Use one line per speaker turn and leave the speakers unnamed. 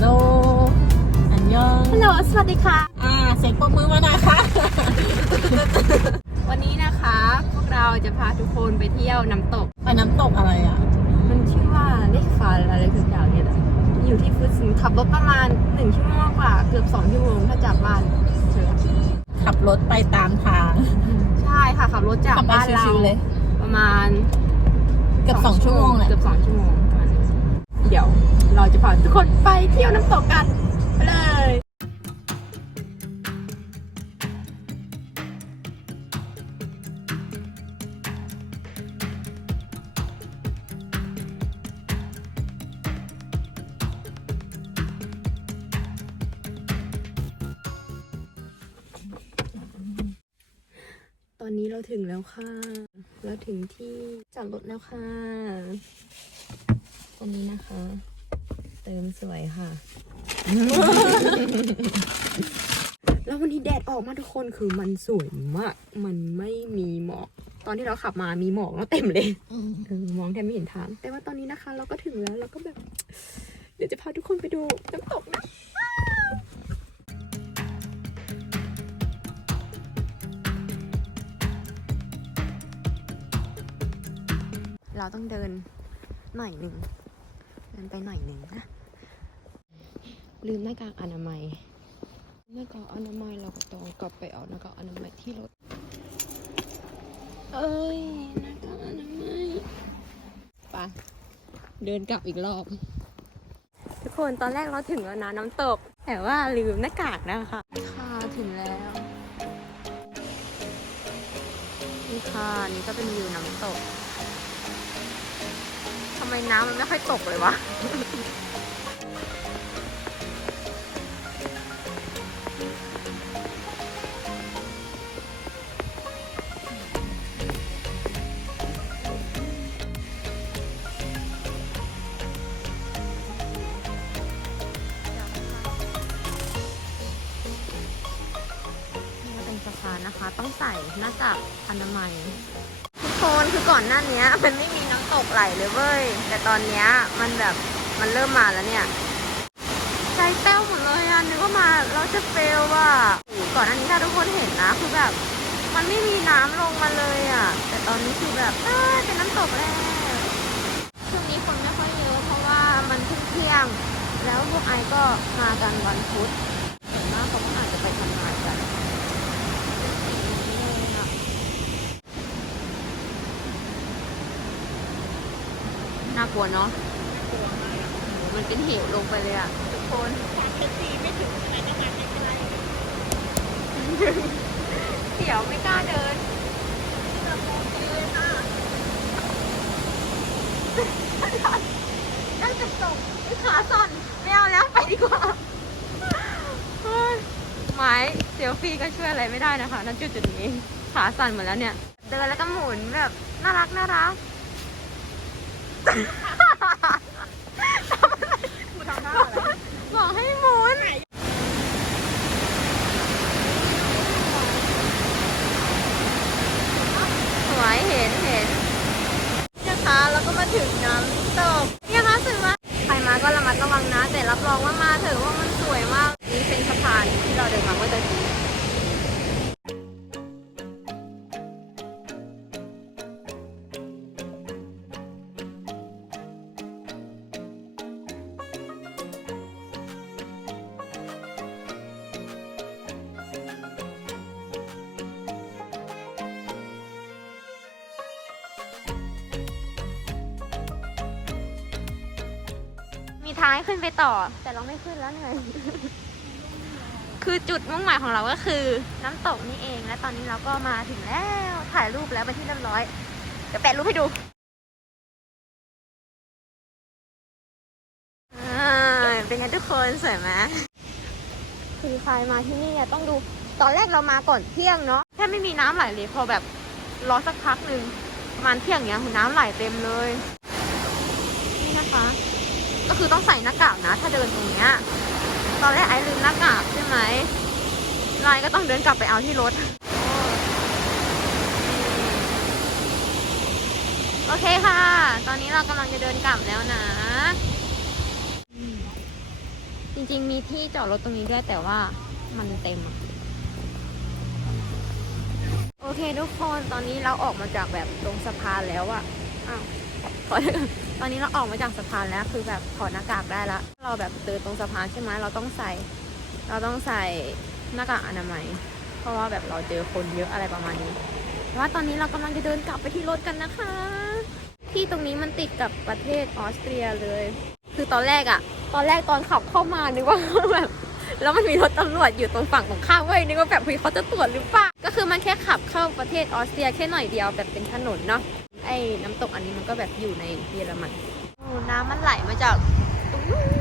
โลอันยอง
ฮัลโหลสวัสดีค่ะ
อ่า เสียงปรบมือมาหน่อยค่ะ
วันนี้นะคะ พวกเราจะพาทุกคนไปเที่ยวน้ำตก
ไปน้ำตกอะไรอะ
มันชื่อว่าเลขฟ้าอะไรสักอย่างเนี่ยแหละอยู่ที่ฟุตซินขับรถประมาณ1ชั่วโมงกว่า เกือบ2ชั่วโมงถ้าจากบ้านเชิญ
ขับรถไปตามทาง
ใช่ค่ะ ขับรถจาก
ขับไป
บ้านเรา
ชิวๆเลย
ประมาณ
เกือบสองชั่วโมงเลย
เกือบสองชั่วโมงประมาณนี้เดี๋ยวเราจะพาทุกคนไปเที่ยวน้ำตกกัน ไปเลย นนี้เราถึงแล้วค่ะ เราถึงที่จอดรถแล้วค่ะ ตรงนี้นะคะ เติมสวยค่ะ แล้ววันนี้แดดออกมาทุกคนคือมันสวยมาก มันไม่มีหมอก ตอนที่เราขับมามีหมอกแล้วเต็มเลยเออมองแทบไม่เห็นทาง แต่ว่าตอนนี้นะคะ เราก็ถึงแล้วเราก็แบบ เดี๋ยวจะพาทุกคนไปดูน้ำตกนะ เราต้องเดินหน่อยหนึ่งเดินไปหน่อยหนึ่งนะ ลืมหน้ากากอนามัย หน้ากากอนามัยเราก็ต้องกลับไปเอาหน้ากากอนามัยที่รถ เอ้ยหน้ากากอนามัยไปเดินกลับอีกรอบ ทุกคนตอนแรกเราถึงแล้วนะน้ำตก แต่ว่าลืมหน้ากากนะคะค่ะถึงแล้วนี่ค่ะนี่ก็เป็นวิวน้ำตกทำไมน้ำมันไม่ค่อยตกเลยวะนี่เป็นสะพานะคะ ต้องใส่หน้ากากอนามัยทุกคนคือก่อนหน้านี้มันไม่มี ตกไหลเลยเว้ย แต่ตอนเนี้ยมันแบบมันเริ่มมาแล้วเนี่ยใจแป้วหมดเลยอะนึกว่ามาเราจะเฟลว่ะก่อนหน้านี้ถ้าทุกคนเห็นนะคือแบบมันไม่มีน้ำลงมาเลยอะ แต่ตอนนี้คือแบบเอ้ยเป็นน้ำตกแล้วช่วงนี้คนไม่ค่อยเยอะเพราะว่ามันเพิ่งเที่ยง แล้วพวกไอก็มากันวันพุธส่วนมากเขาก็อาจจะไปทำงานกันนี่เลยอะ น่ากลัวเนาะมันเป็นเหวลงไปเลยอะทุกคนเดี๋ยวไม่กล้าเดินนั่นจะตกไอ้ขาสั่นไม่เอาแล้วไปดีกว่าเฮ้ยไม้เซลฟี่ก็ช่วยอะไรไม่ได้นะคะณจุดจุดๆนี้ขาสั่นหมดแล้วเนี่ย เดินแล้วก็หมุนแบบน่ารักน่ารัก บอกให้หมุน สวยเห็นเห็นนะคะแล้วก็มาถึงน้ำตกเนี่ยคะสวยมาใครมาก็ระมัดระวังนะ แต่รับรองว่ามาเถอะว่า ทางให้ขึ้นไปต่อ แต่เราไม่ขึ้นแล้วเหนื่อยคือจุดมุ่งหมายของเราก็คือ น้ำตกนี่เอง และตอนนี้เราก็มาถึงแล้วถ่ายรูปแล้วเป็นที่เรียบร้อยเดี๋ยวแปะรูปให้ดูอ่าเป็นไงทุกคนสวยไหมคือใครมาที่นี่อะต้องดูตอนแรกเรามาก่อนเที่ยงเนาะแค่ไม่มีน้ำไหลเลยพอแบบรอสักพักหนึ่งประมาณเที่ยงเนี้ยคือน้ำไหลเต็มเลย นี่นะคะ ก็คือต้องใส่หน้ากากนะ ถ้าเดินตรงเนี้ยตอนแรกไอลืมหน้ากากใช่ไหมนายก็ต้องเดินกลับไปเอาที่รถ โอเคค่ะ ตอนนี้เรากำลังจะเดินกลับแล้วนะ จริงๆมีที่จอดรถตรงนี้ด้วยแต่ว่ามันเต็มอะโอเคทุกคนตอนนี้เราออกมาจากแบบตรงสะพานแล้วอะอ้าว ขอตอนนี้เราออกมาจากสะพานแล้ว คือแบบถอดหน้ากากได้ละเราแบบเดินตรงสะพานใช่ไหมเราต้องใส่ เราต้องใส่หน้ากากอนามัย เพราะว่าแบบเราเจอคนเยอะอะไรประมาณนี้ว่าตอนนี้เรากำลังจะเดินกลับไปที่รถกันนะคะ ที่ตรงนี้มันติดกับประเทศออสเตรียเลย คือตอนแรกอะตอนแรกตอนขับเข้ามานึกว่าแบบแล้วมันมีรถตำรวจอยู่ตรงฝั่งตรงข้ามเว้ยนึกว่าแบบเฮ้ยเขาจะตรวจหรือเปล่าก็คือมันแค่ขับเข้าประเทศออสเตรียแค่หน่อยเดียวแบบเป็นถนนเนาะ ไอ้น้ำตกอันนี้มันก็แบบอยู่ในเยอรมันน้ำมันไหลมาจากตรงนู้น